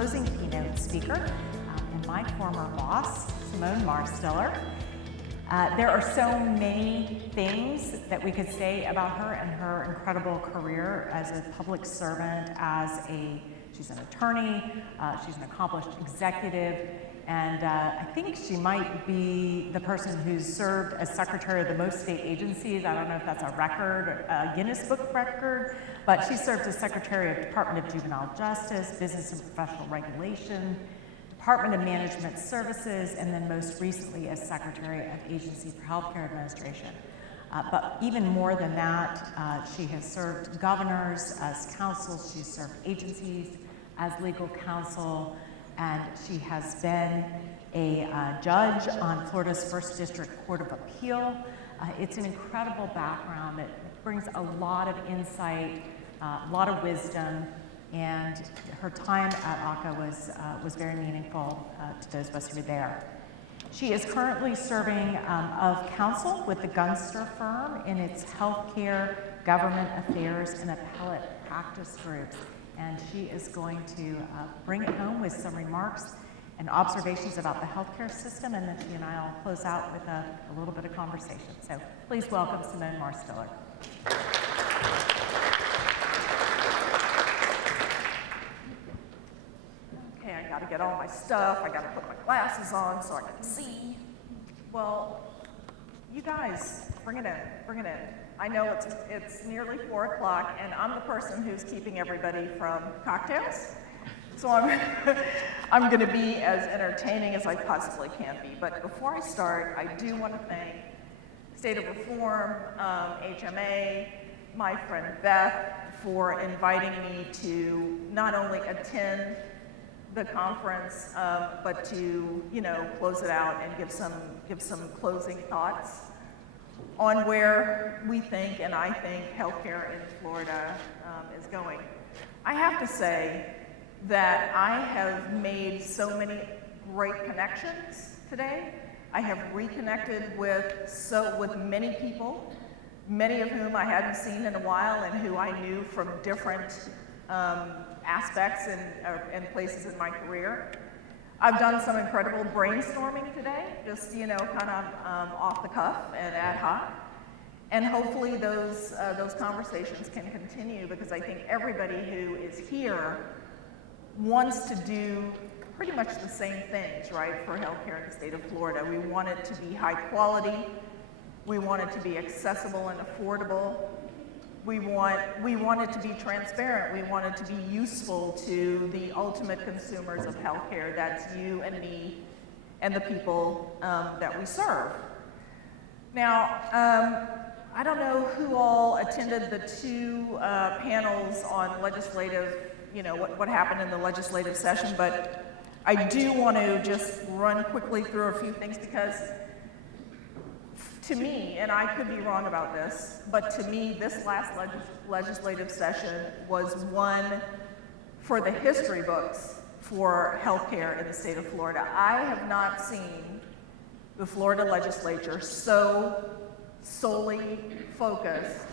Closing Keynote speaker and my former boss, Simone Marstiller. There are so many things that we could say about her and her incredible career as a public servant, she's an attorney, she's an accomplished executive, and I think she might be the person who's served as secretary of the most state agencies. I don't know if that's a record, a Guinness Book record, but she served as secretary of Department of Juvenile Justice, Business and Professional Regulation, Department of Management Services, and then most recently as Secretary of Agency for Healthcare Administration. But even more than that, she has served governors as counsels, she's served agencies as legal counsel, and she has been a judge on Florida's First District Court of Appeal. It's an incredible background that brings a lot of insight, a lot of wisdom, and her time at AHCA was very meaningful to those of us who were there. She is currently serving of counsel with the Gunster firm in its healthcare, government affairs, and appellate practice groups. And she is going to bring it home with some remarks and observations about the healthcare system, and then she and I will close out with a little bit of conversation. So please welcome Simone Marstiller. Okay, I gotta get all my stuff, I gotta put my glasses on so I can see. Well, you guys, bring it in, bring it in. I know it's nearly 4 o'clock, and I'm the person who's keeping everybody from cocktails. So I'm going to be as entertaining as I possibly can be. But before I start, I do want to thank State of Reform, AHCA, my friend Beth, for inviting me to not only attend the conference, but to close it out and give some closing thoughts on where we think and I think healthcare in Florida is going. I have to say that I have made so many great connections today. I have reconnected with many people, many of whom I hadn't seen in a while and who I knew from different aspects and places in my career. I've done some incredible brainstorming today, just kind of off the cuff and ad hoc, and hopefully those conversations can continue, because I think everybody who is here wants to do pretty much the same things, right, for healthcare in the state of Florida. We want it to be high quality, we want it to be accessible and affordable. We want it to be transparent. We want it to be useful to the ultimate consumers of healthcare. That's you and me and the people that we serve. Now, I don't know who all attended the 2 panels on legislative, what happened in the legislative session, but I do want to just run quickly through a few things, because to me, and I could be wrong about this, but to me, this last legislative session was one for the history books for healthcare in the state of Florida. I have not seen the Florida legislature so solely focused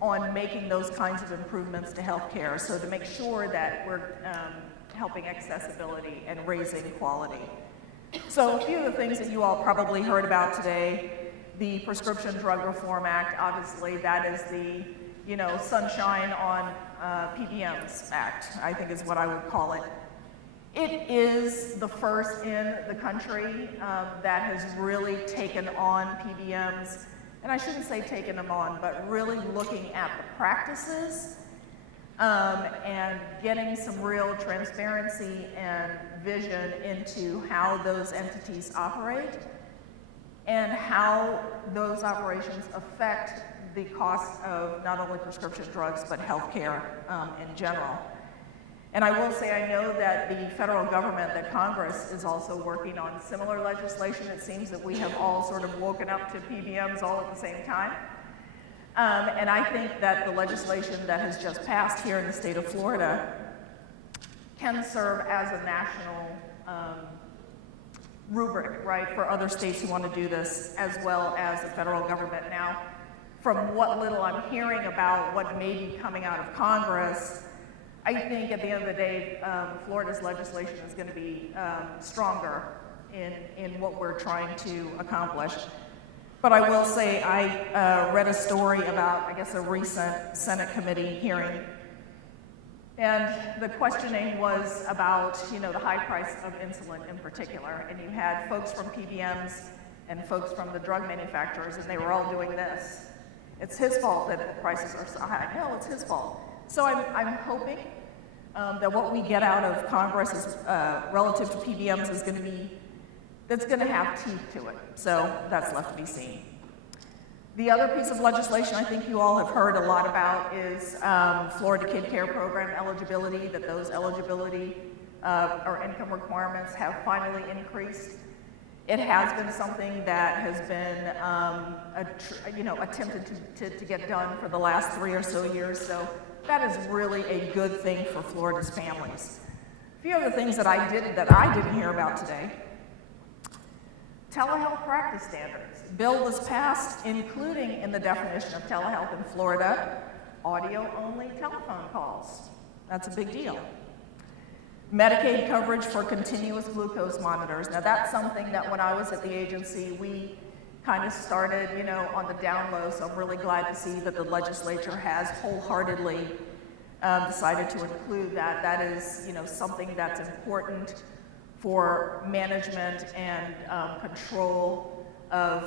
on making those kinds of improvements to healthcare, so to make sure that we're helping accessibility and raising quality. So a few of the things that you all probably heard about today: the Prescription Drug Reform Act. Obviously, that is the, sunshine on PBMs Act, I think is what I would call it. It is the first in the country that has really taken on PBMs, and I shouldn't say taken them on, but really looking at the practices and getting some real transparency and vision into how those entities operate and how those operations affect the cost of not only prescription drugs, but healthcare in general. And I will say, I know that the federal government, that Congress, is also working on similar legislation. It seems that we have all sort of woken up to PBMs all at the same time. And I think that the legislation that has just passed here in the state of Florida can serve as a national rubric, right, for other states who want to do this, as well as the federal government. Now, from what little I'm hearing about what may be coming out of Congress, I think at the end of the day, Florida's legislation is going to be stronger in what we're trying to accomplish. But I will say I read a story about, I guess, a recent Senate committee hearing. And the questioning was about, the high price of insulin in particular. And you had folks from PBMs and folks from the drug manufacturers, and they were all doing this. It's his fault that the prices are so high. No, it's his fault. So I'm hoping that what we get out of Congress is, relative to PBMs is going to be, that's going to have teeth to it. So that's left to be seen. The other piece of legislation I think you all have heard a lot about is Florida Kid Care Program eligibility, that those eligibility or income requirements have finally increased. It has been something that has been attempted to get done for the last 3 or so years, so that is really a good thing for Florida's families. A few other things that I didn't hear about today. Telehealth practice standards. Bill was passed, including in the definition of telehealth in Florida, audio-only telephone calls. That's a big deal. Medicaid coverage for continuous glucose monitors. Now that's something that when I was at the agency, we kind of started, on the down low, so I'm really glad to see that the legislature has wholeheartedly decided to include that. That is, something that's important for management and control of,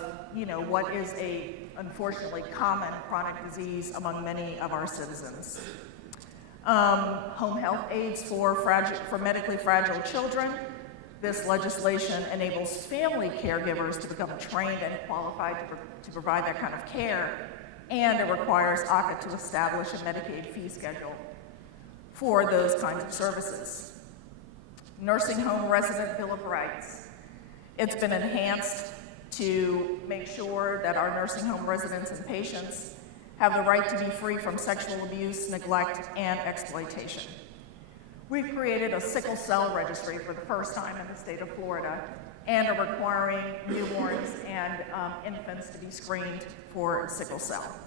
what is a, unfortunately, common chronic disease among many of our citizens. Home health aides for medically fragile children. This legislation enables family caregivers to become trained and qualified to provide that kind of care, and it requires AHCA to establish a Medicaid fee schedule for those kinds of services. Nursing home resident Bill of Rights. It's been enhanced to make sure that our nursing home residents and patients have the right to be free from sexual abuse, neglect, and exploitation. We've created a sickle cell registry for the first time in the state of Florida and are requiring newborns and infants to be screened for sickle cell.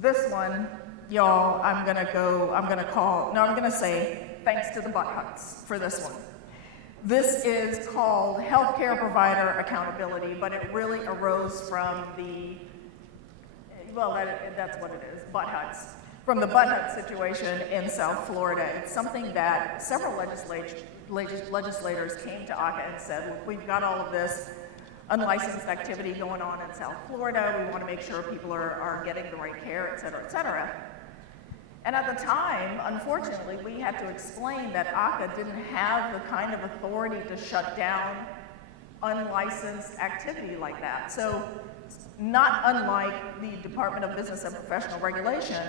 This one, y'all, I'm gonna say thanks to the butt huts for this one. This is called healthcare provider accountability, but it really arose from that's what it is, butt huts. From the butt hut situation in South Florida. It's something that several legislators came to AHCA and said, look, we've got all of this unlicensed activity going on in South Florida. We want to make sure people are getting the right care, et cetera, et cetera. And at the time, unfortunately, we had to explain that AHCA didn't have the kind of authority to shut down unlicensed activity like that. So not unlike the Department of Business and Professional Regulation,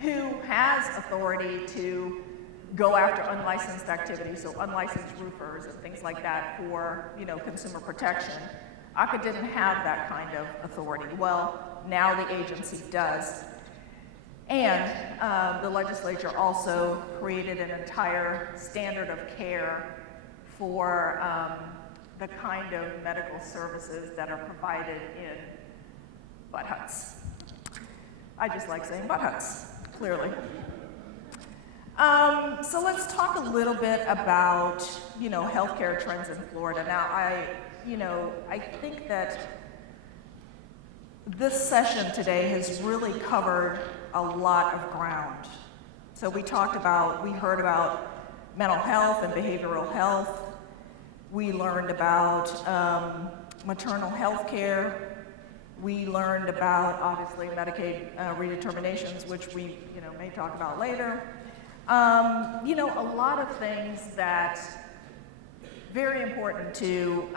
who has authority to go after unlicensed activity, so unlicensed roofers and things like that for, consumer protection. AHCA didn't have that kind of authority. Well, now the agency does. And the legislature also created an entire standard of care for the kind of medical services that are provided in butt huts. I just like saying butt huts, clearly. So let's talk a little bit about, healthcare trends in Florida. Now, I think that this session today has really covered a lot of ground. So we heard about mental health and behavioral health. We learned about maternal health care. We learned about, obviously, Medicaid redeterminations, which we, may talk about later. A lot of things that very important to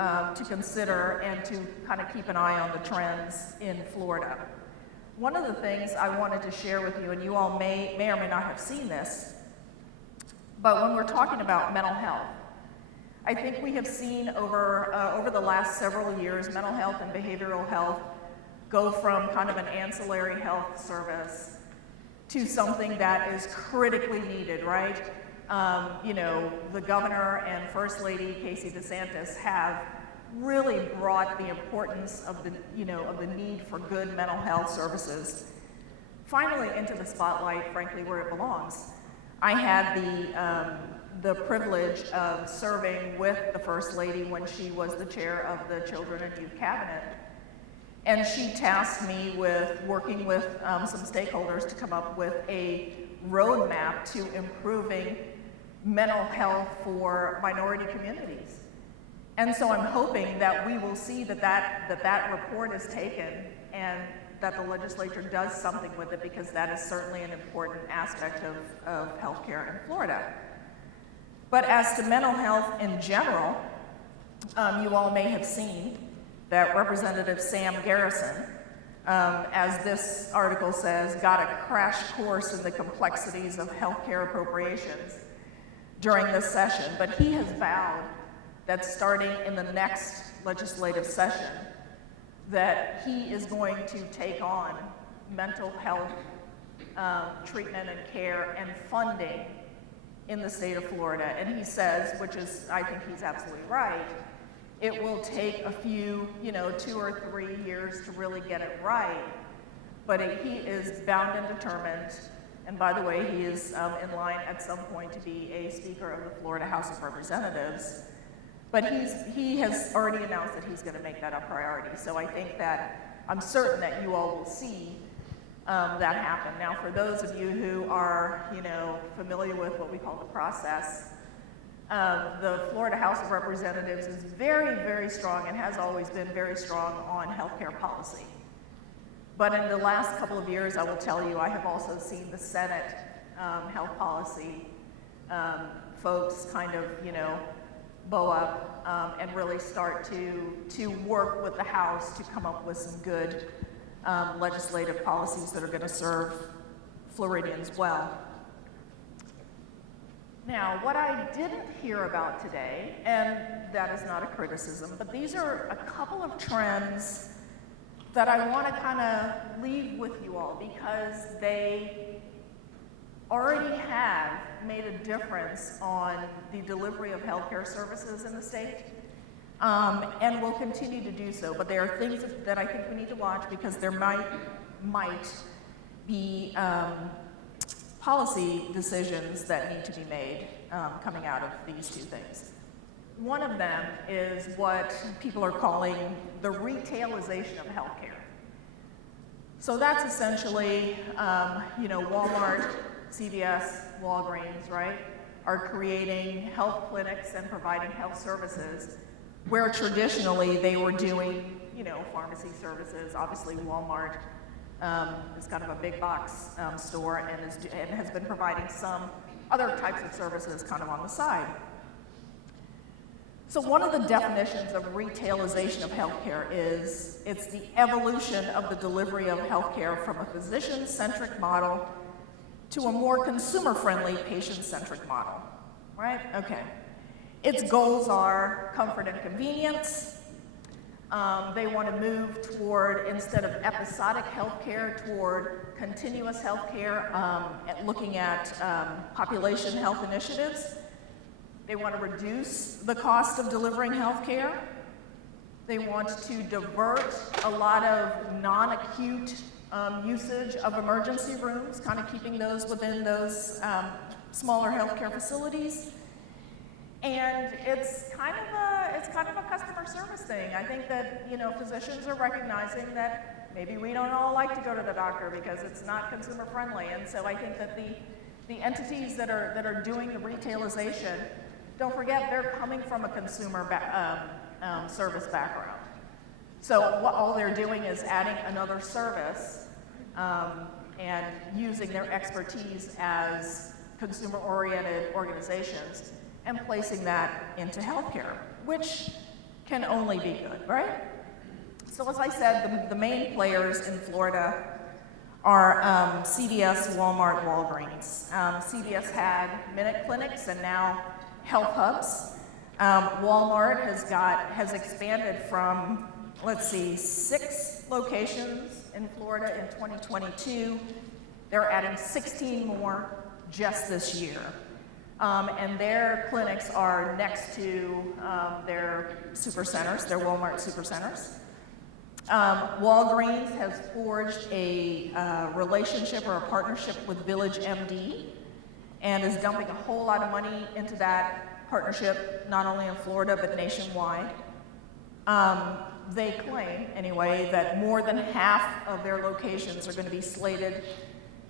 consider and to kind of keep an eye on the trends in Florida. One of the things I wanted to share with you, and you all may or may not have seen this, but when we're talking about mental health, I think we have seen over the last several years, mental health and behavioral health go from kind of an ancillary health service to something that is critically needed, right? The governor and First Lady Casey DeSantis have really brought the importance of the need for good mental health services finally into the spotlight, frankly, where it belongs. I had the privilege of serving with the First Lady when she was the chair of the Children and Youth Cabinet. And she tasked me with working with some stakeholders to come up with a roadmap to improving mental health for minority communities. And so I'm hoping that we will see that report is taken and that the legislature does something with it, because that is certainly an important aspect of healthcare in Florida. But as to mental health in general, you all may have seen that Representative Sam Garrison, as this article says, got a crash course in the complexities of healthcare appropriations during this session. But he has vowed that starting in the next legislative session, that he is going to take on mental health treatment and care and funding in the state of Florida. And he says, which is, I think he's absolutely right, it will take a few, 2 or 3 years to really get it right, but he is bound and determined. And by the way, he is in line at some point to be a Speaker of the Florida House of Representatives. But he has already announced that he's going to make that a priority. So I think that I'm certain that you all will see that happen. Now, for those of you who are, familiar with what we call the process, the Florida House of Representatives is very, very strong and has always been very strong on healthcare policy. But in the last couple of years, I will tell you, I have also seen the Senate health policy folks kind of, bow up and really start to work with the House to come up with some good legislative policies that are going to serve Floridians well. Now, what I didn't hear about today, and that is not a criticism, but these are a couple of trends that I want to kind of leave with you all, because they already have made a difference on the delivery of healthcare services in the state, and will continue to do so. But there are things that I think we need to watch, because there might be policy decisions that need to be made coming out of these two things. One of them is what people are calling the retailization of healthcare. So that's essentially, Walmart, CVS, Walgreens, right, are creating health clinics and providing health services where traditionally they were doing, pharmacy services. Obviously, Walmart is kind of a big box store and has been providing some other types of services kind of on the side. So one of the definitions of retailization of healthcare is it's the evolution of the delivery of healthcare from a physician-centric model to a more consumer-friendly, patient-centric model, right? Okay. Its goals are comfort and convenience. They want to move toward, instead of episodic healthcare, toward continuous healthcare, looking at population health initiatives. They want to reduce the cost of delivering healthcare. They want to divert a lot of non-acute usage of emergency rooms, kind of keeping those within those smaller healthcare facilities. And it's kind of a customer service thing. I think that physicians are recognizing that maybe we don't all like to go to the doctor because it's not consumer friendly. And so I think that the entities that are doing the retailization, don't forget they're coming from a consumer service background. So all they're doing is adding another service and using their expertise as consumer-oriented organizations and placing that into healthcare, which can only be good, right? So as I said, the main players in Florida are CVS, Walmart, Walgreens. CVS had minute clinics and now health hubs. Walmart has expanded from, 6 locations in Florida in 2022. They're adding 16 more just this year. And their clinics are next to their supercenters, their Walmart supercenters. Walgreens has forged a relationship or a partnership with Village MD, and is dumping a whole lot of money into that partnership, not only in Florida, but nationwide. They claim, anyway, that more than half of their locations are going to be slated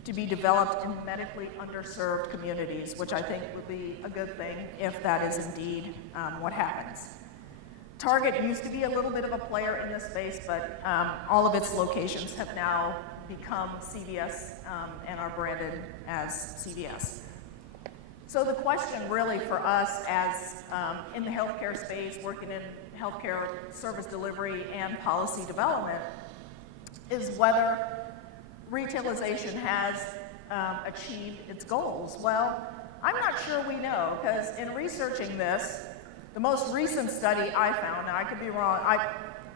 to be developed in medically underserved communities, which I think would be a good thing if that is indeed what happens. Target used to be a little bit of a player in this space, but all of its locations have now become CVS and are branded as CVS. So the question really for us as in the healthcare space, working in healthcare service delivery and policy development, is whether retailization has achieved its goals. Well, I'm not sure we know, because in researching this, the most recent study I found, and I could be wrong,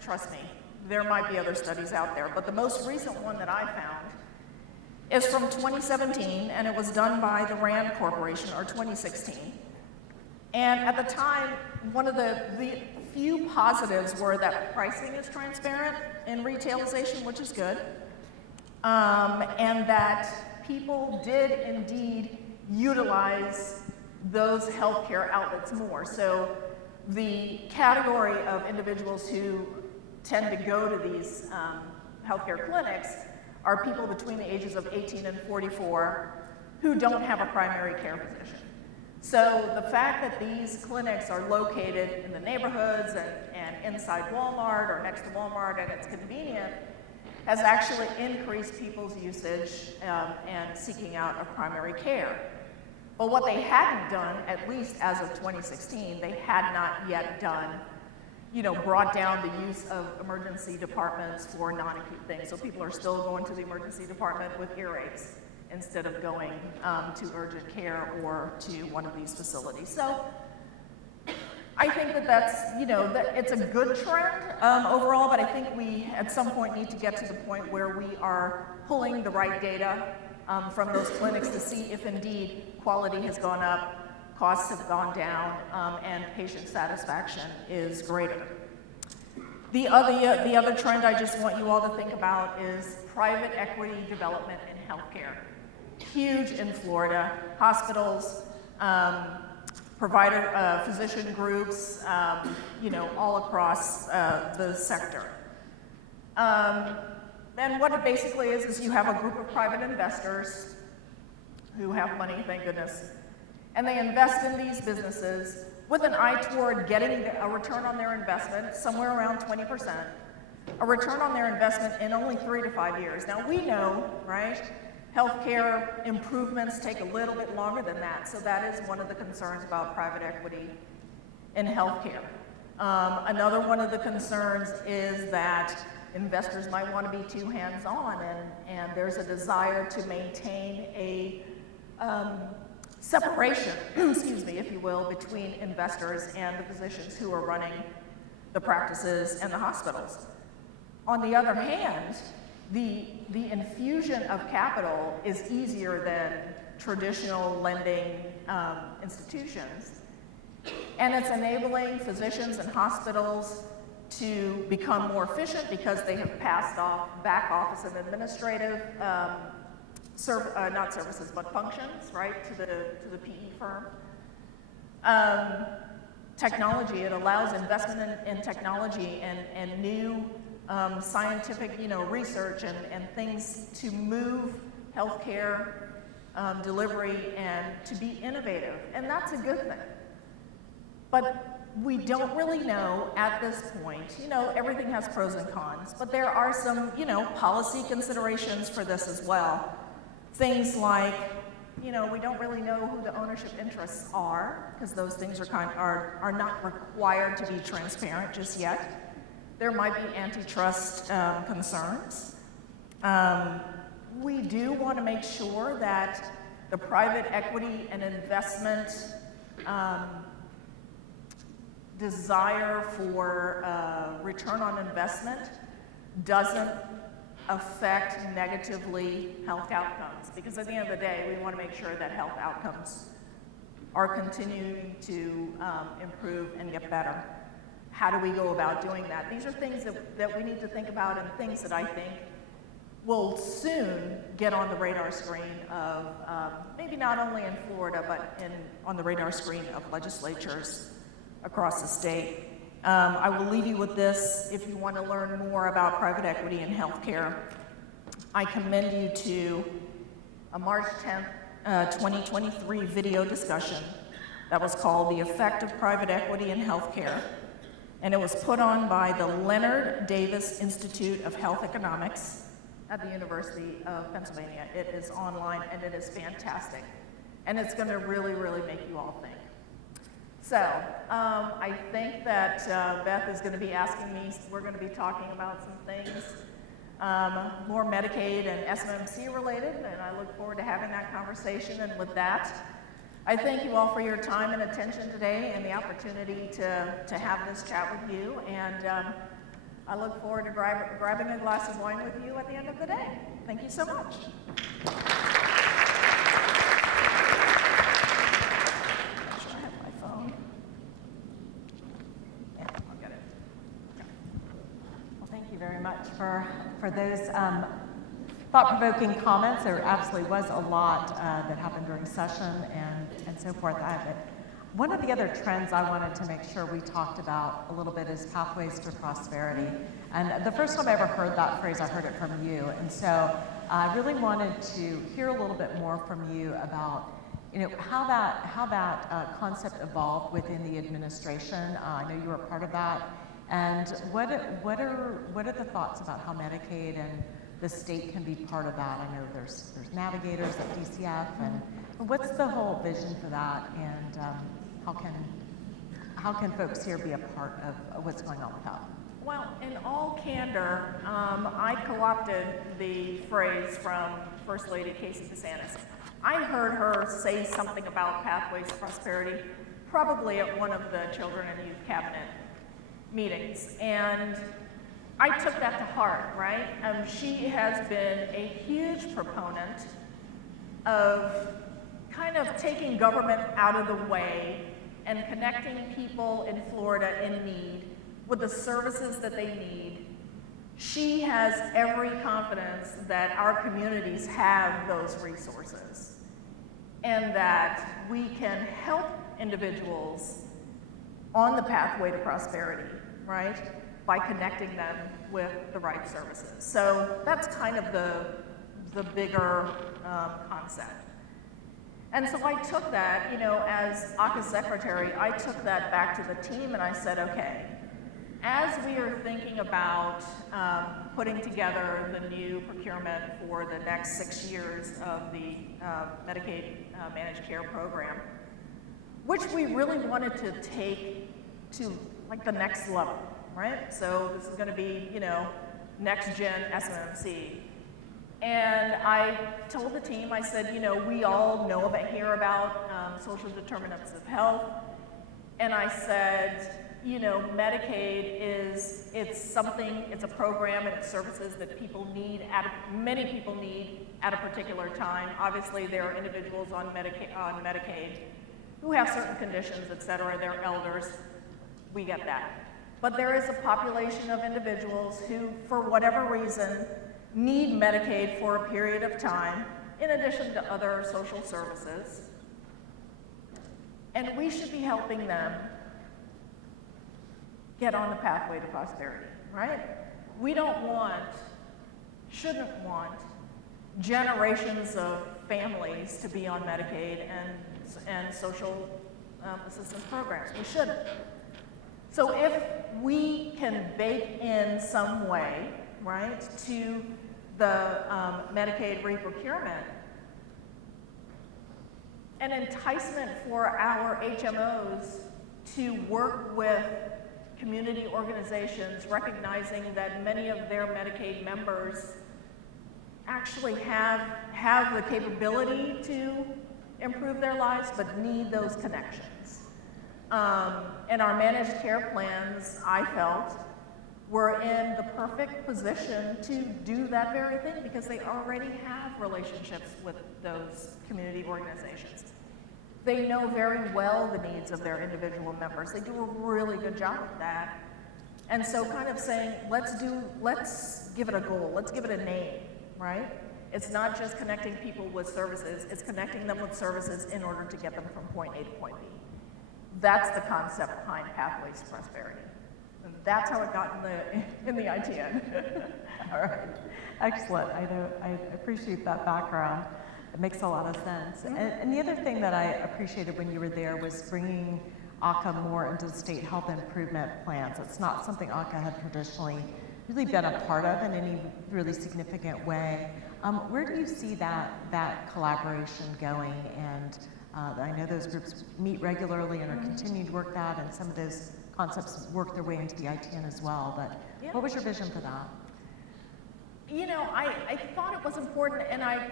trust me, there might be other studies out there, but the most recent one that I found is from 2017, and it was done by the RAND Corporation, or 2016. And at the time, one of the few positives were that pricing is transparent in retailization, which is good, and that people did indeed utilize those healthcare outlets more. So the category of individuals who tend to go to these healthcare clinics are people between the ages of 18 and 44 who don't have a primary care physician. So the fact that these clinics are located in the neighborhoods and inside Walmart or next to Walmart and it's convenient has actually increased people's usage and seeking out of primary care. But what they hadn't done, at least as of 2016, they had not yet done, brought down the use of emergency departments for non-acute things. So people are still going to the emergency department with earaches instead of going to urgent care or to one of these facilities. So I think that's, that it's a good trend overall, but I think we at some point need to get to the point where we are pulling the right data from those clinics to see if indeed quality has gone up, costs have gone down, and patient satisfaction is greater. The other trend I just want you all to think about is private equity development in healthcare. Huge in Florida, hospitals, provider, physician groups, all across the sector. And what it basically is you have a group of private investors who have money, thank goodness, and they invest in these businesses with an eye toward getting a return on their investment, somewhere around 20%, a return on their investment in only 3 to 5 years. Now we know, right, healthcare improvements take a little bit longer than that, so that is one of the concerns about private equity in healthcare. Another one of the concerns is that investors might want to be too hands-on, and there's a desire to maintain a separation, excuse me, if you will, between investors and the physicians who are running the practices and the hospitals. On the other hand, the infusion of capital is easier than traditional lending institutions, and it's enabling physicians and hospitals to become more efficient because they have passed off back office and administrative not services, but functions, right, to the PE firm. Technology, it allows investment in technology and new scientific, research and things to move healthcare delivery and to be innovative, and that's a good thing. But we don't really know at this point, everything has pros and cons, but there are some, policy considerations for this as well. Things like, we don't really know who the ownership interests are, because those things are not required to be transparent just yet. There might be antitrust concerns. We do want to make sure that the private equity and investment desire for return on investment doesn't affect negatively health outcomes, because at the end of the day, we want to make sure that health outcomes are continuing to improve and get better. How do we go about doing that? These are things that we need to think about, and things that I think will soon get on the radar screen of maybe not only in Florida, but on the radar screen of legislatures across the state. I will leave you with this. If you want to learn more about private equity in healthcare, I commend you to a March 10th, 2023 video discussion that was called The Effect of Private Equity in Healthcare. And it was put on by the Leonard Davis Institute of Health Economics at the University of Pennsylvania. It is online and it is fantastic. And it's going to really, really make you all think. So I think that Beth is going to be asking me, we're going to be talking about some things more Medicaid and SMMC related, and I look forward to having that conversation. And with that, I thank you all for your time and attention today and the opportunity to have this chat with you. And I look forward to grabbing a glass of wine with you at the end of the day. Thank you so much. Very much for those thought-provoking comments. There absolutely was a lot that happened during session and so forth. One of the other trends I wanted to make sure we talked about a little bit is pathways to prosperity. And the first time I ever heard that phrase, I heard it from you. And so I really wanted to hear a little bit more from you about how that concept evolved within the administration. I know you were part of that. And what are the thoughts about how Medicaid and the state can be part of that? I know there's navigators at DCF, and what's the whole vision for that? And how can folks here be a part of what's going on with that? Well, in all candor, I co-opted the phrase from First Lady Casey DeSantis. I heard her say something about pathways to prosperity, probably at one of the Children and Youth Cabinet meetings, and I took that to heart, right? She has been a huge proponent of kind of taking government out of the way and connecting people in Florida in need with the services that they need. She has every confidence that our communities have those resources and that we can help individuals on the pathway to prosperity, right? By connecting them with the right services. So that's kind of the bigger concept. And so I took that, as AHCA secretary, I took that back to the team and I said, okay, as we are thinking about putting together the new procurement for the next 6 years of the Medicaid managed care program, which we really wanted to take to like the next level, right? So this is going to be, next gen SMMC. And I told the team, I said, we all know hear about social determinants of health. And I said, Medicaid it's a program and it's services that many people need at a particular time. Obviously, there are individuals on Medicaid who have certain conditions, et cetera, they're elders, we get that. But there is a population of individuals who, for whatever reason, need Medicaid for a period of time, in addition to other social services. And we should be helping them get on the pathway to prosperity, right? We shouldn't want generations of families to be on Medicaid and social assistance programs. We shouldn't. So if we can bake in some way, right, to the Medicaid reprocurement, an enticement for our HMOs to work with community organizations, recognizing that many of their Medicaid members actually have the capability to improve their lives, but need those connections. And our managed care plans, I felt, were in the perfect position to do that very thing because they already have relationships with those community organizations. They know very well the needs of their individual members. They do a really good job of that. And so kind of saying, let's give it a goal, let's give it a name, right? It's not just connecting people with services, it's connecting them with services in order to get them from point A to point B. That's the concept behind Pathways to Prosperity. And that's how it got in the ITN. All right, excellent. I appreciate that background. It makes a lot of sense. And the other thing that I appreciated when you were there was bringing AHCA more into the state health improvement plans. It's not something AHCA had traditionally really been a part of in any really significant way. Where do you see that collaboration going? And I know those groups meet regularly and are continuing to work that, and some of those concepts work their way into the ITN as well. But what was your vision for that? You know, I thought it was important, and I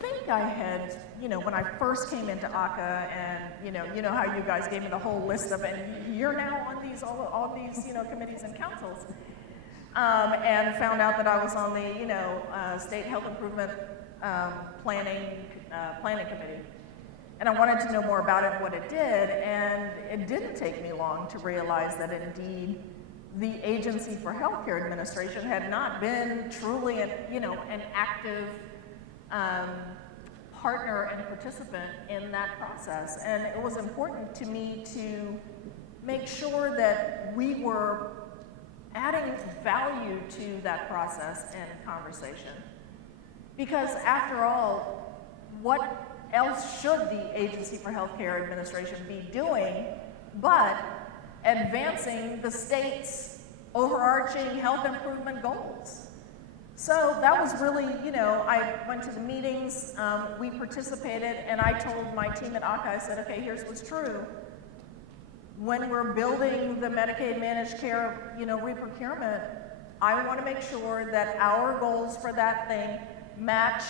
think I had, you know, when I first came into AHCA, and you know how you guys gave me the whole list of, and you're now on these all these committees and councils, and found out that I was on the state health improvement planning committee, and I wanted to know more about it and what it did, and it didn't take me long to realize that indeed the Agency for Healthcare Administration had not been truly an active partner and participant in that process. And it was important to me to make sure that we were adding value to that process and conversation. Because after all, what else should the Agency for Healthcare Administration be doing but advancing the state's overarching health improvement goals? So that was really, I went to the meetings, we participated, and I told my team at AHCA, I said, okay, here's what's true. When we're building the Medicaid managed care, reprocurement, I want to make sure that our goals for that thing match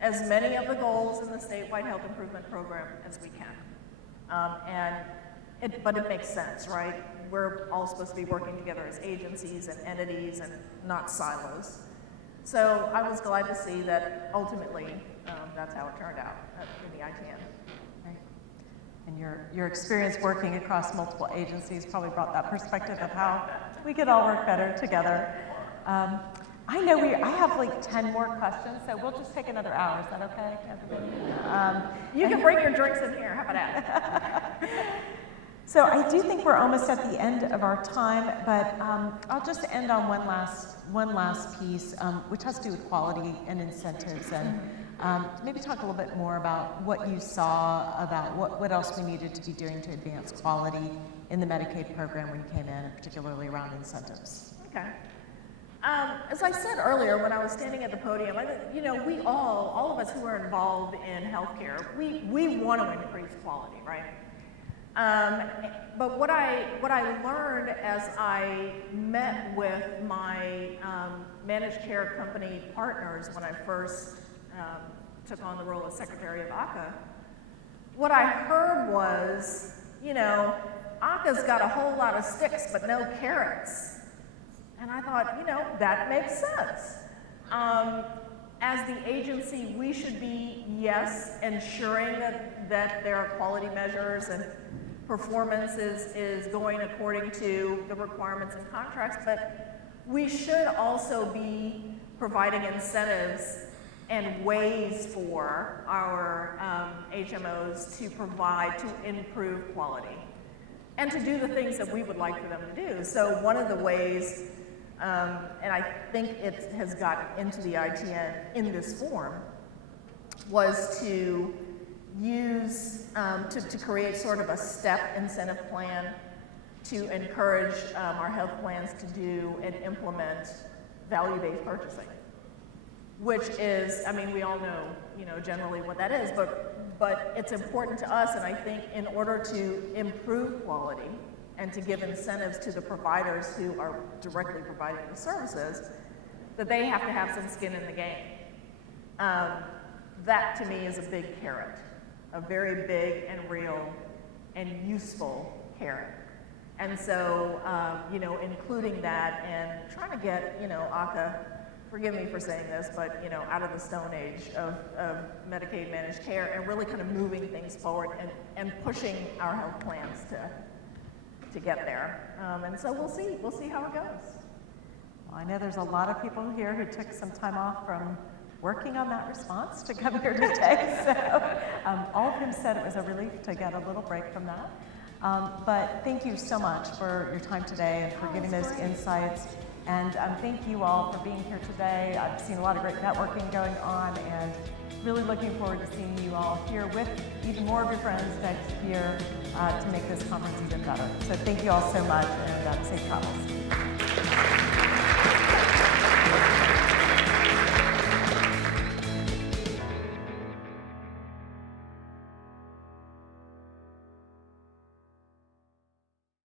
as many of the goals in the statewide health improvement program as we can. But it makes sense, right? We're all supposed to be working together as agencies and entities and not silos. So I was glad to see that ultimately that's how it turned out in the ITN. Right. And your experience working across multiple agencies probably brought that perspective of how we could all work better together. I know I have like 10 more questions, so we'll just take another hour. Is that okay, everybody? You can bring your drinks in here. How about that? So I do think we're almost at the end of our time, but I'll just end on one last piece, which has to do with quality and incentives, and maybe talk a little bit more about what you saw, about what else we needed to be doing to advance quality in the Medicaid program when you came in, and particularly around incentives. Okay. As I said earlier when I was standing at the podium, we all of us who are involved in healthcare, we want to increase quality, right? But what I learned as I met with my managed care company partners when I first took on the role of Secretary of AHCA, what I heard was, AHCA's got a whole lot of sticks but no carrots. And I thought, that makes sense. As the agency, we should be, yes, ensuring that there are quality measures and performance is going according to the requirements and contracts, but we should also be providing incentives and ways for our HMOs to provide, to improve quality, and to do the things that we would like for them to do. So one of the ways, and I think it has gotten into the ITN in this form, was to use, to create sort of a step incentive plan to encourage our health plans to do and implement value-based purchasing, which is, we all know, generally what that is, but it's important to us, and I think in order to improve quality and to give incentives to the providers who are directly providing the services, that they have to have some skin in the game. That to me is a big carrot, a very big and real and useful carrot. And so, including that and trying to get, AHCA, forgive me for saying this, but, out of the stone age of Medicaid managed care and really kind of moving things forward and pushing our health plans to get there. And so we'll see how it goes. Well, I know there's a lot of people here who took some time off from working on that response to come here today. So all of them said it was a relief to get a little break from that. But thank you so much for your time today and for giving those insights. And thank you all for being here today. I've seen a lot of great networking going on, and really looking forward to seeing you all here with even more of your friends next year to make this conference even better. So thank you all so much, and safe travels.